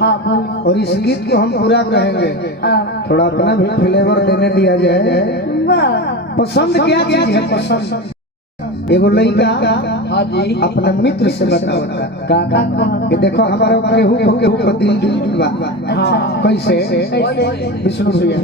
हाँ बोल। और इस गीत को हम पूरा कहेंगे, थोड़ा अपना भी फ्लेवर देने दिया जाए। पसंद क्या चीज है? पसंद एगो लड़का अपना मित्र से बतावता कि देखो हमारे केहू को दिल बा। कैसे? विष्णु भैया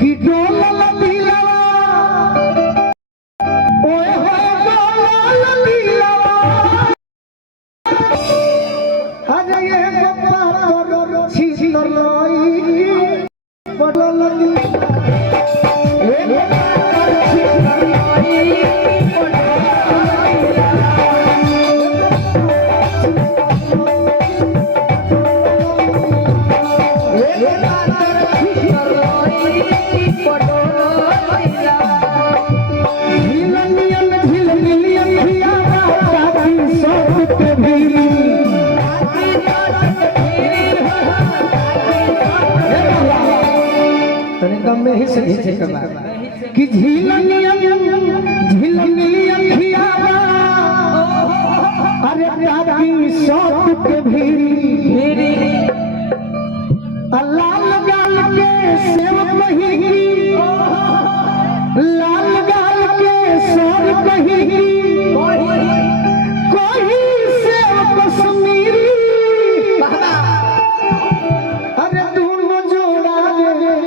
कि डोलल दिलवा ओए होए डोलल दिलवा अरे ये गोपा तोर छिललई बडल दिलवा में ही सही से कमा कि झिलमिली अखियावा अरे ताकी सौत के भीरी लाल गाल के सेव कही लाल गाल के सौर कही कोई सेव कश्मीरी अरे दोनों जोड़ा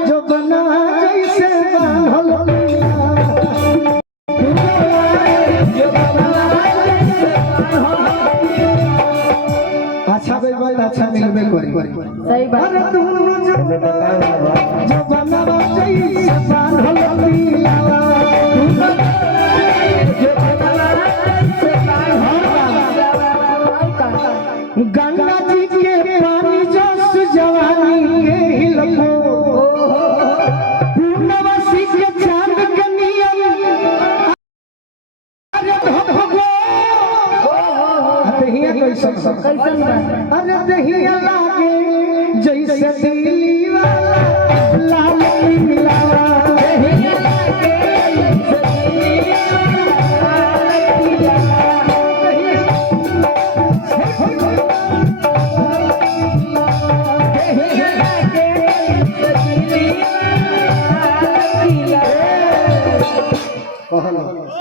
जो बना अच्छा बात अच्छा मिलबे करी सही बात। अरे दोनों जो बनावा जैसे बांधल दिलवा गंगा जी के पानी जस जवानी के हिलको पूर्णवासी के चांद के नियम अरे भगो अतहिया कैसन अरे दहिया लागे जैसे दिली वाला लाल मिलावा दहिया लागे जैसे दिली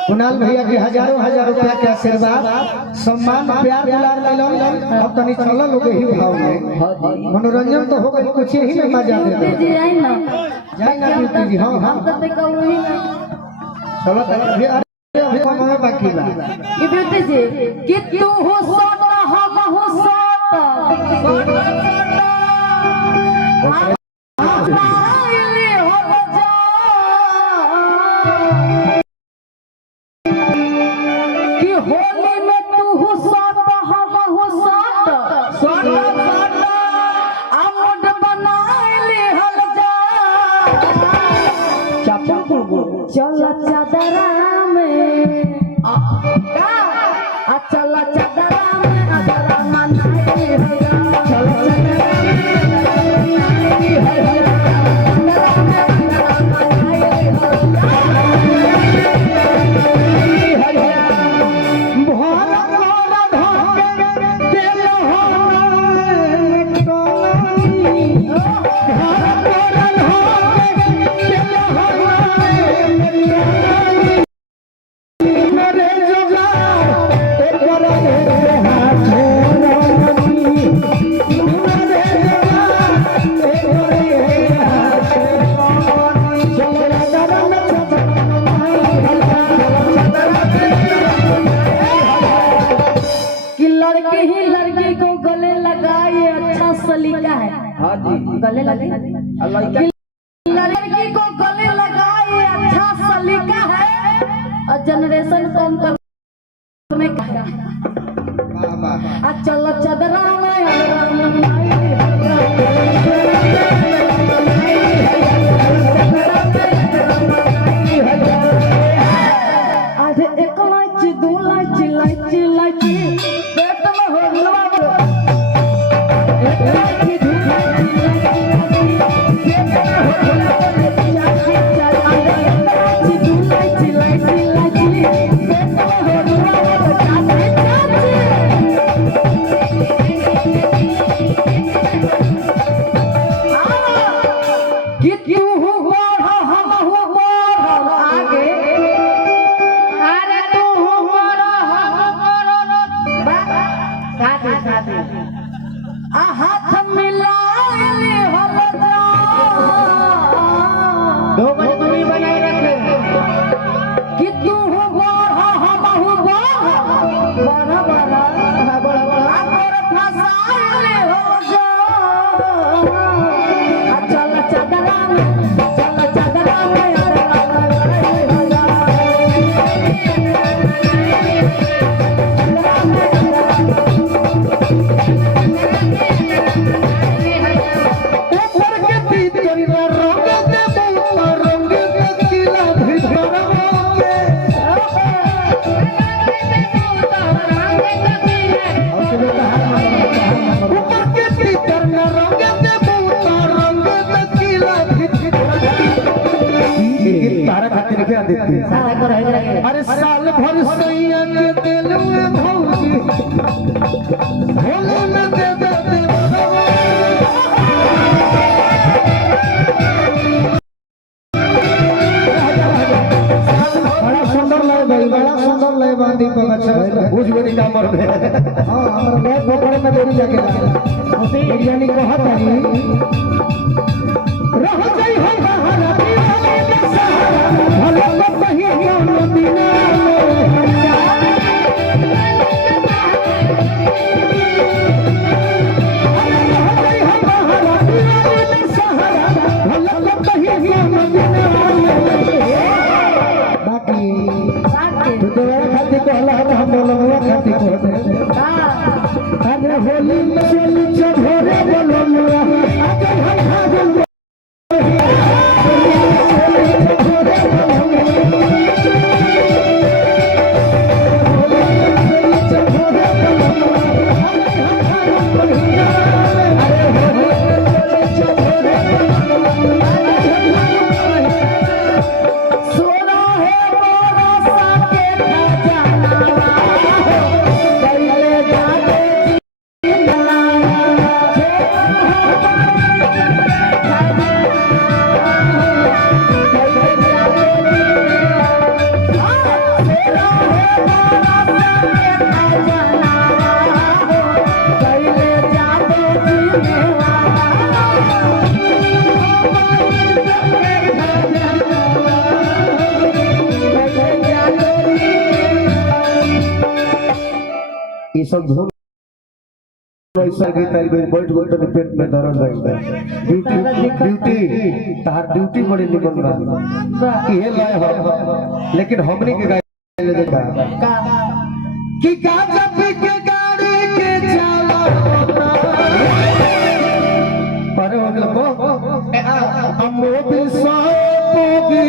कुणाल भैया के हजारों हजार रुपया के आशीर्वाद सम्मान प्यार दुलार मिलल। अब तनी चलो लोग ही भाव में मनोरंजन तो हो गई, कुछ ही में मजा देते जी आई ना जाए ना ड्यूटी जी। हां हां चलो अभी अभी समय बाकी बा कि ड्यूटी जी कि तू हो सोता हम हो सोता होली में तू हुसत हम हुसत आमुड बनाइले हल जा चल चादरा में चल चादरा में अदरा मनाई हल जा चल लड़की को गले लगाए अच्छा सलीका है। हाँ जी गले लगे लड़की को गले लगाए अच्छा सलीका है और जनरेशन कम करने का है। चल चदरा एक लाइची दो लाइची लाइची लाइची पेट में हो देती अरे साल भर सैया के दिल में भौजी होली में दे दे बड़ा सुंदर लय बांधी पर अच्छा बुझ बड़ी का मर दे हां हमर ले पकड़ में देरी लगे यानी कहत है रह जाई हम बाहर दीवाने के सहारा भला मत ही हम दीना हम बोलबो खाती को अरे होली में चली चढ़ोरे बोलो आगे हम भागल ये सब धूम ऐसा के ताल में बैठ बैठ तो पेट में दर्द रहता है ड्यूटी तार ड्यूटी बड़ी निकल बा ये लय हो लेकिन हमनी के गाड़ी ले देखा कि गाजा पी के गाड़ी के चला पर हो गल को अमो भी सो पोगी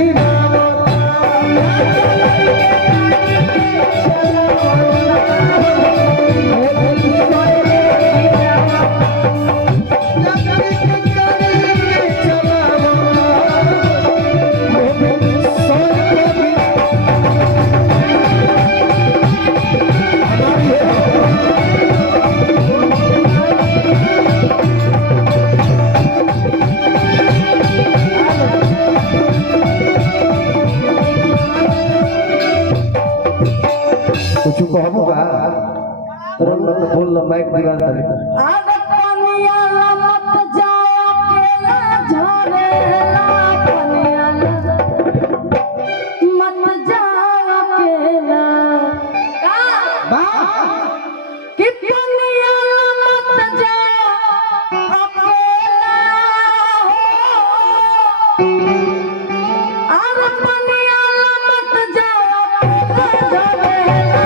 कुछ कहबूगा बोल माइक दीवार कर अरे पनिया मत जाओ अकेला झरेला पनिया मत जाओ अकेला बा कि पनिया मत जाओ अकेला अरे पनिया मत जाओ अकेला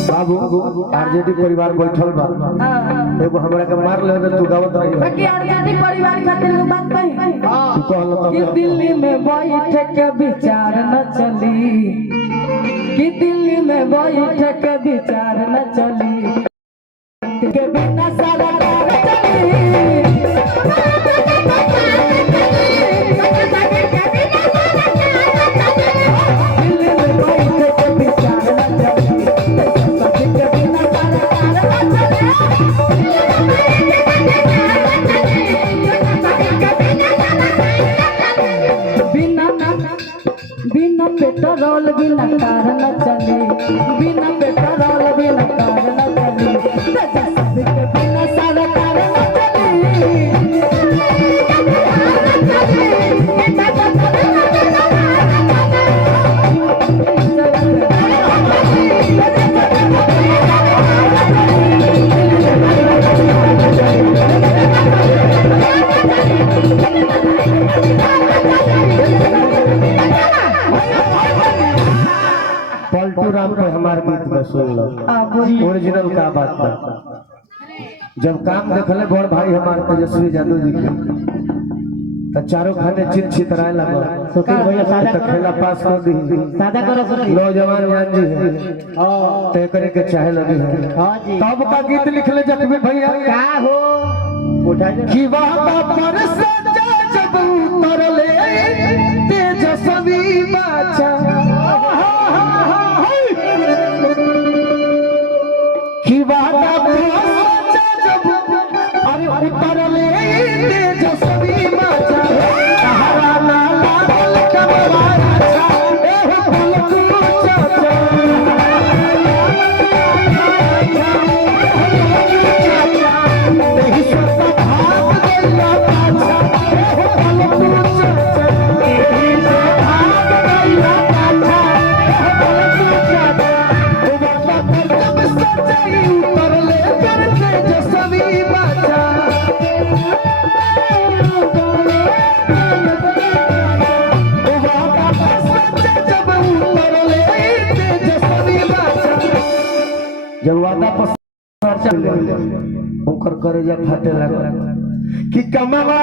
आरजेडी परिवार बैठल बा एगो हमरा के मार ले तू गावत रही बाकी आरजेडी परिवार खातिर एगो बात कही तू कहल कि दिल्ली में बैठ के विचार न चली कि दिल्ली में बैठ के विचार न चली के बिना सारा चली बिना पेट्रोल बिना कार न चले बिना पेट्रोल बिना कार न चले बिना सारा कार न पलटू राम पे हमारे गीत में सुन लो ओरिजिनल का बात बा। जब काम देखले बड़ भाई हमारे तेजस्वी यादव जी के तो चारों खाने चित चितराए लगा सुखी भैया सादा तो खेला पास कर दी सादा करो सुखी। नौजवान जान जी है तय करे के चाहे लगी है। हाँ जी तब का गीत लिखले जख्मी भैया का हो उठाई दे कि वादा पर से जब उतरले तेजस्वी बाचा कि वादा पर से जब अरे उतरले तेजस्वी बाचा हरा ना लागल कमवारा छा ए फुलकू चाचा नहीं सता भाग गइला पाछा ए फुलकू चाचा नहीं सता भाग गइला पाछा ए फुलकू चाचा ओ वादा पर जब सच्चाई उतरले फिर तेजस्वी बाचा जब वादा पर ओकर करे जा फाटे लगा कि कमावा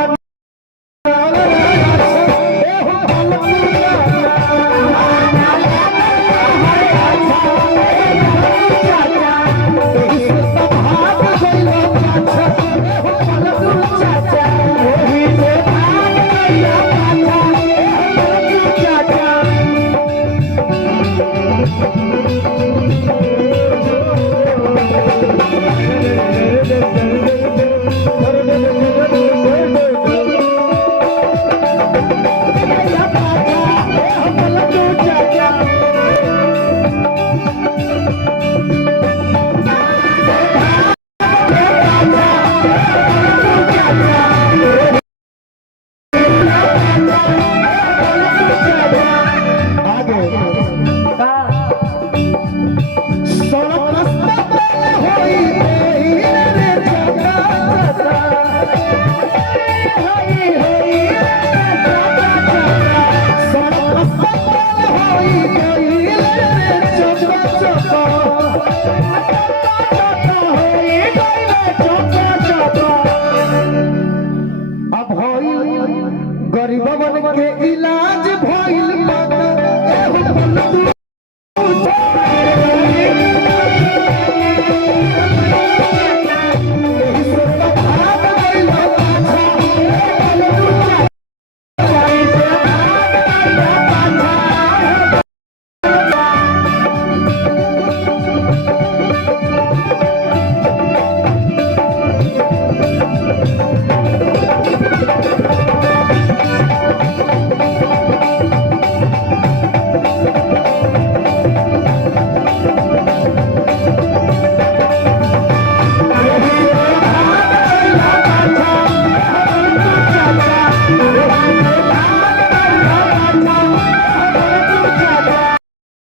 गरीबवन के इलाज भइल बात एहु बंधु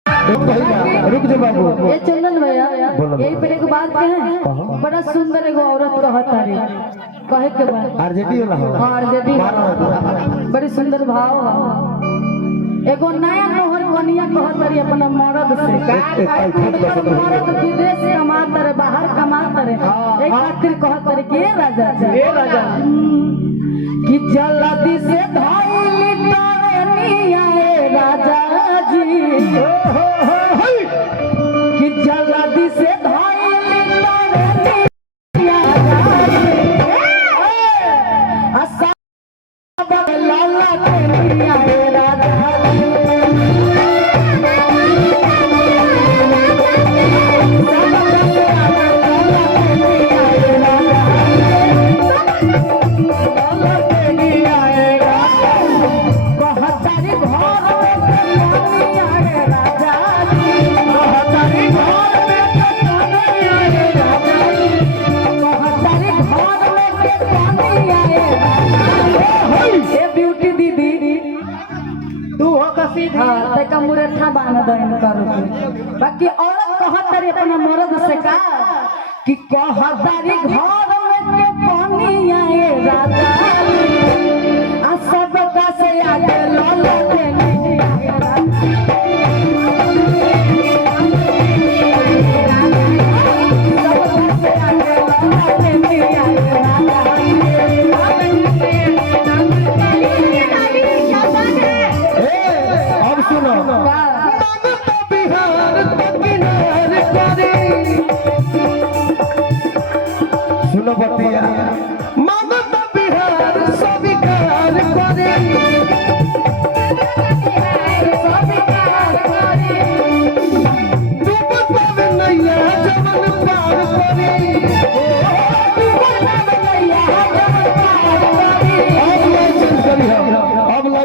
रुक जा बाबू ये चंदन भैया यही पर एक बात कहे बड़ा सुंदर एगो औरत कहता रे कहे के बाद आरजेडी वाला हो हाँ आरजेडी बड़ी सुंदर भाव एगो नया नोहर कनिया कहता रे अपना मर्द से मर्द विदेश कमाता रे बाहर कमाता रे एक खातिर कहता रे के राजा कि जल्दी से धाइली तारनिया ए राजा जी कि जल्दी से धाइली तारनिया असा लाला तेनिया ए राजा का मुरठा बांध देन करो बाकी औरत कहत रे अपना मर्द से का कि कहदारी घर में के पानी आए राजा आ सब का से आगे लाला के नहीं आए राजा सुनो बतिया ममता बिहार स्वीकार करे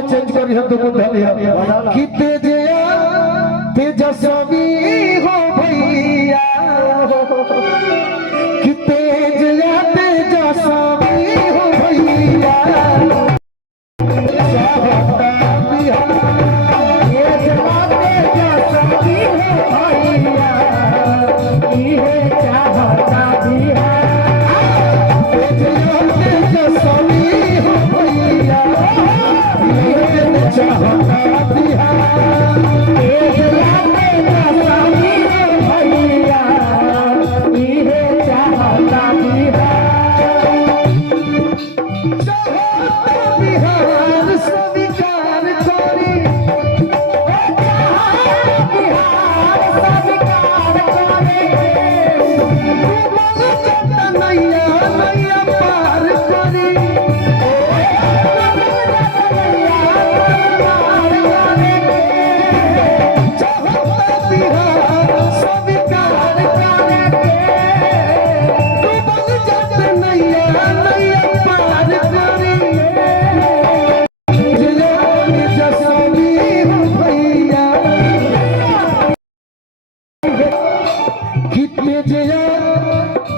चेंज करी हम तो कि तेजस्वी हो भैया कि तेजस्वी हो भैया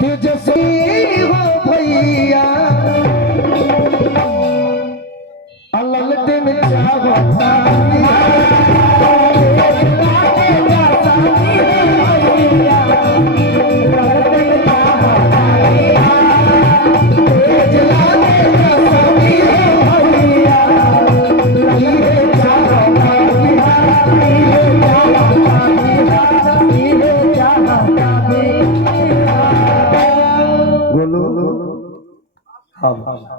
तेजस्वी हो भैया में चाहता बोलो हाँ